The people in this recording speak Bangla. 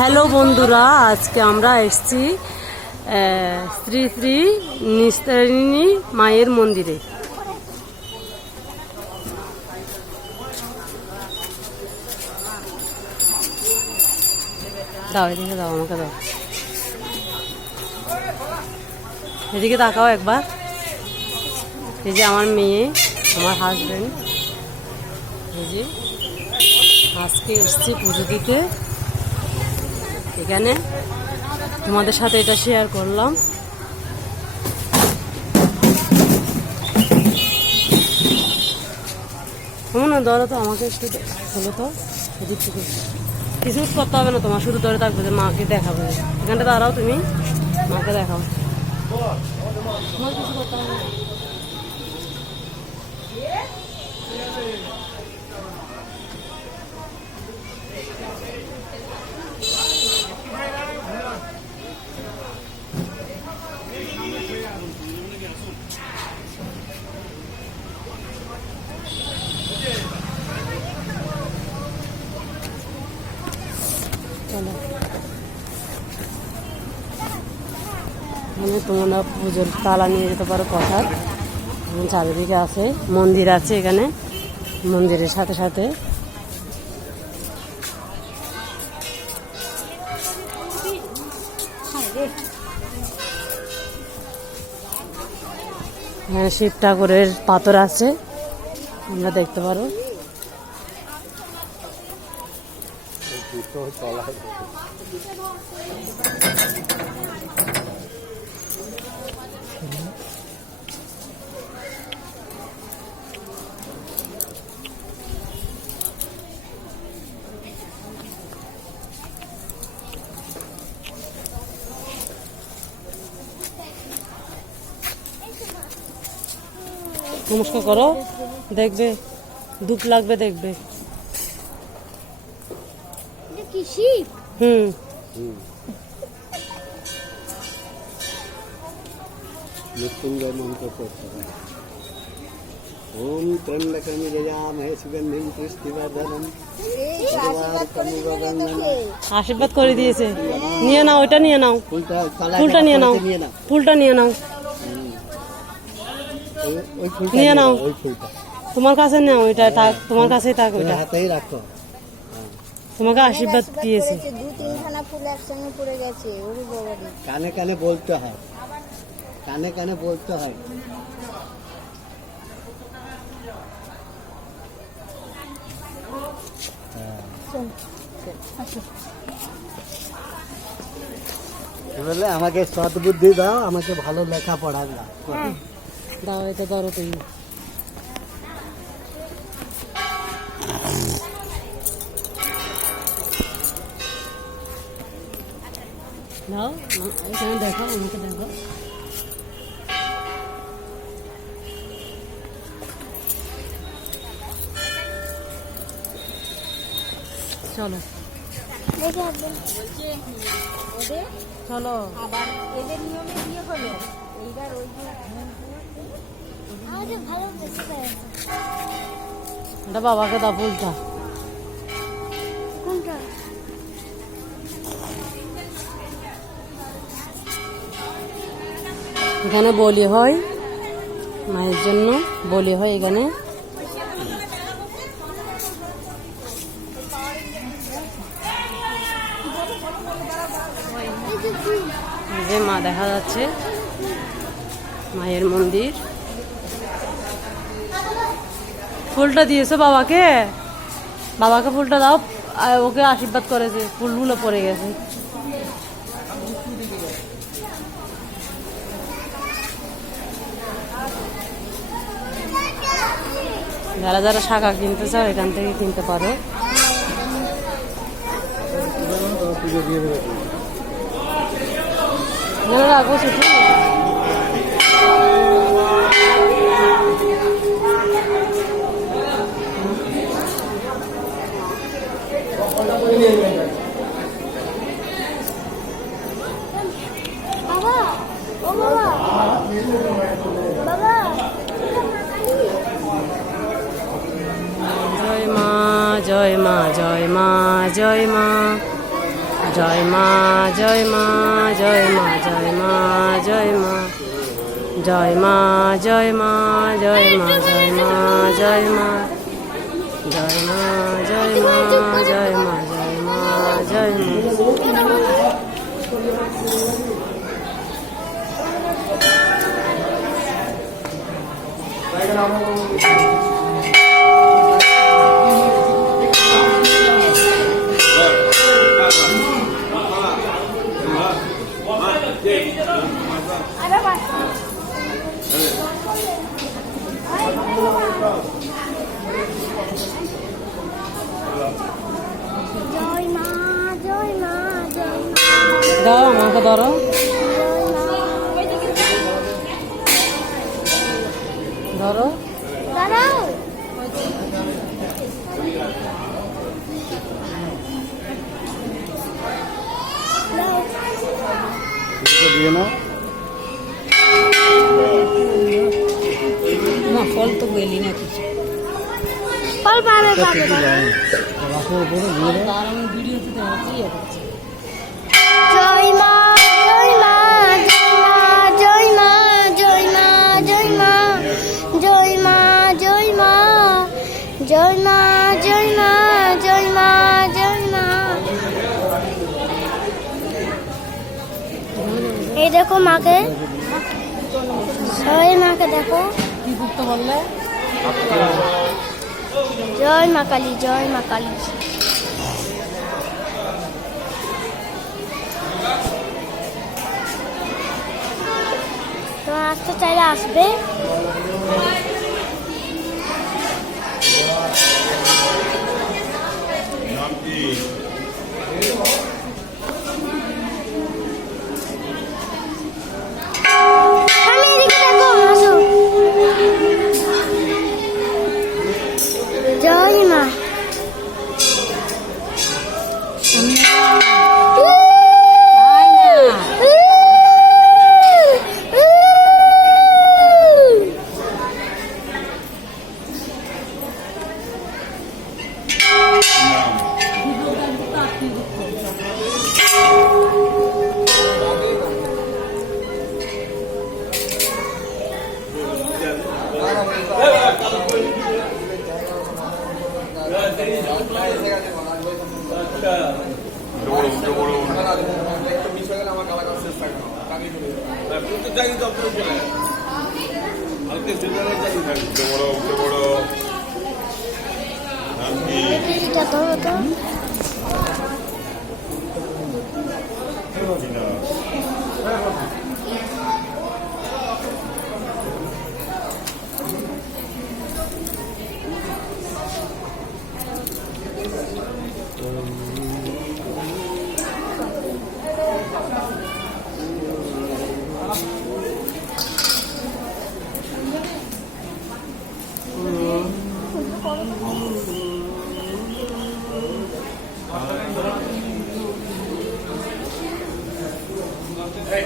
হ্যালো বন্ধুরা, আজকে আমরা এসেছি শ্রী শ্রী নিস্তারিণী মায়ের মন্দিরে। দাও, এদিকে দাও, আমাকে দাও, এদিকে তাকাও একবার। এই যে আমার মেয়ে, আমার হাজবেন্ড, এই যে আজকে এসছি পুজো দিতে এখানে। তোমাদের সাথে এটা শেয়ার করলাম। না ধরো তো, আমাকে একটু হলো তো, এদিক থেকে কিছু করতে হবে না তোমার, শুধু ধরে থাকবে যে মাকে দেখাবে। এখানটা দাঁড়াও, তুমি মাকে দেখাও, তোমার কিছু করতে হবে না। তোমরা পুজোর তালা নিয়ে যেতে পারো কথার। চারিদিকে আছে, মন্দির আছে এখানে, মন্দিরের সাথে সাথে এখানে শিব ঠাকুরের পাথর আছে, তোমরা দেখতে পারো। নমস্কার করো, দেখবে ধূপ লাগবে, দেখবে। মৃত্যুঞ্জয় মন্ত্র করতে হবে। ওম ত্র্যম্বকং যজামহে সুগন্ধিং পুষ্টিবর্ধনং। আশীর্বাদ করে দিয়েছে, নিয়ে নাও, ওইটা নিয়ে নাও, ফুলটা নিয়ে নাও, ফুলটা নিয়ে নাও, নিয়ে নাও, তোমার কাছে নাও, ওইটা তোমার কাছেই থাক, ওইটা হাতেই রাখো। তোমাকে আশীর্বাদ দিয়েছে। কানে কানে বলতে হয়, কানে কানে বলতে হয়। বলে আমাকে সদ্বুদ্ধি দাও, আমাকে ভালো লেখাপড়া দাও, এটা ধরো তুমি। দাও, এখানে দেখো, আমাকে দেখো। চলো চলো, এদের নিয়মে বিয়ে হলো, এইবার ওই যে এটা বাবাকে দাও ফুলটা। এখানে বলি হয়, মায়ের জন্য বলি হয় এখানে। যে মা দেখা যাচ্ছে, মায়ের মন্দির। ফুলটা দিয়েছো বাবাকে, বাবাকে ফুলটা দাও, ওকে আশীর্বাদ করেছে, ফুলগুলো পড়ে গেছে। যারা যারা শাখা কিনতে চাও এখান থেকে কিনতে পারো। রাখো ছোট, জয় মা, জয় মা, জয় মা, জয় মা। জয় মা জয় মা জয় মা জয় মা জয় মা জয় মা জয় মা জয় মা জয় মা জয় মা জয় মা জয় মা জয় মা জয় মা জয় মা। জয় মা জয় মা জয় মা দাও আমাকে ধরো, ধরো। দাঁড়াও দিয়ে না না ফল তো পেলি না কিছু, ফল পাবে পাবে রাস্তার উপরে দিয়ে দাও। তার আমি ভিডিওতে দেখাচ্ছি দেখাচ্ছি। জয় মা জয় মা জয় মা জয় মা জয় মা জয় মা জয় মা জয় মা জয় মা জয় মা জয় মা জয় মা। এই দেখো মাকে, সবাই মাকে দেখো। কি করতে বললে? জয় মা কালী জয় মা কালী। তোমার আসতে চাইলে আসবে। আমি এদিকে দেখো, আসো। জয় মা। এটা ধরো তো। Hey,